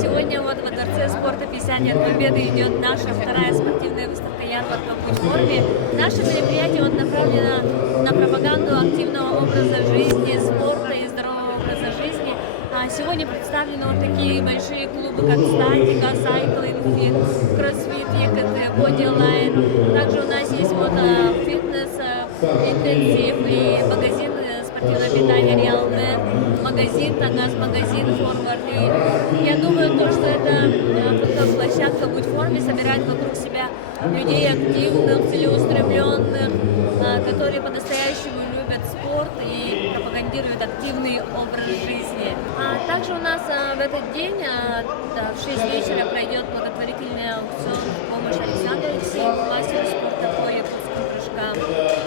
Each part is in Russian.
Сегодня вот во Дворце спорта 50 лет Победы идет наша вторая спортивная выставка «Ярмарка. Будь в форме». Наше мероприятие вот направлено на пропаганду активного образа жизни, спорта и здорового образа жизни. Сегодня представлены вот такие большие клубы, как статика, сайклинг, фит, кроссфит, ЕКТ, бодилайн. Также у нас есть вот фитнес, интенсив и магазин спортивного питания Realmed, магазин Тагаз, магазин Форвард. И я думаю, то, что эта площадка «Будь в форме» собирает вокруг себя людей активных, целеустремленных, которые по-настоящему любят спорт и пропагандируют активный образ жизни. Также у нас в этот день в 6 вечера пройдет благотворительный аукцион в помощь Александру Алексееву, мастеру спорта по якутским прыжкам.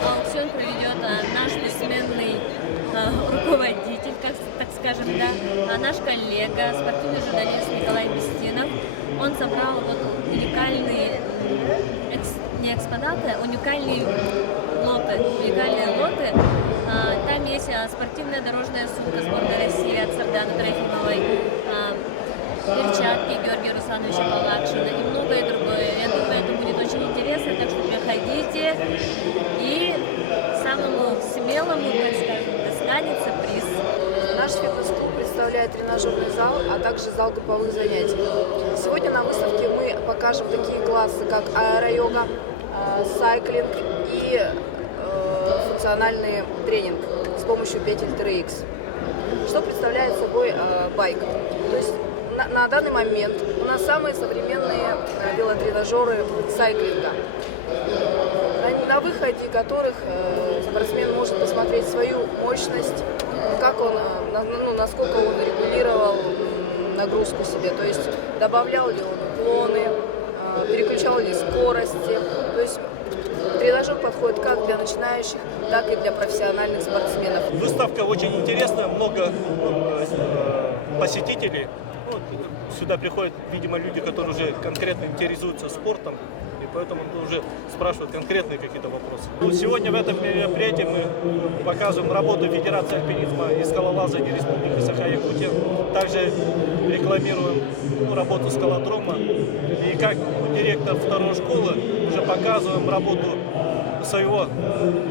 Аукцион проведет наш бессменный руководитель, так скажем, да, наш коллега, спортивный журналист Николай Бестинов. Он собрал вот уникальные не экспонаты, а уникальные лоты. Там есть спортивная дорожная сумка сборной России от Сардана Трофимовой, перчатки Георгия Руслановича Балакшина и многое другое. Я думаю, это будет очень интересно, так что приходите, и самому смелому, так скажем, достанется приз. Наш фитнес-клуб представляет тренажерный зал, а также зал групповых занятий. Сегодня на выставке мы покажем такие классы, как аэро-йога, сайклинг и функциональный тренинг с помощью петель TRX. Что представляет собой байк? То есть на данный момент у нас самые современные велотренажеры сайклинга, на выходе которых спортсмен может посмотреть свою мощность, как он, насколько он регулировал нагрузку себе, то есть добавлял ли он уклоны, переключал ли скорости. То есть тренажер подходит как для начинающих, так и для профессиональных спортсменов. Выставка очень интересная, много посетителей. Сюда приходят, видимо, люди, которые уже конкретно интересуются спортом, и поэтому уже спрашивают конкретные какие-то вопросы. Сегодня в этом мероприятии мы показываем работу Федерации альпинизма и скалолазания Республики Саха-Якутия. Также рекламируем работу скалодрома. И как директор второй школы уже показываем работу своего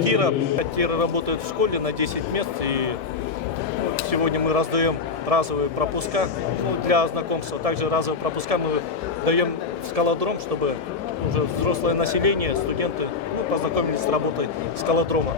тира. Тир работает в школе на 10 мест, и сегодня мы раздаем разовые пропуска для знакомства. Также разовые пропуска мы даем в скалодром, чтобы уже взрослое население, студенты познакомились с работой скалодрома.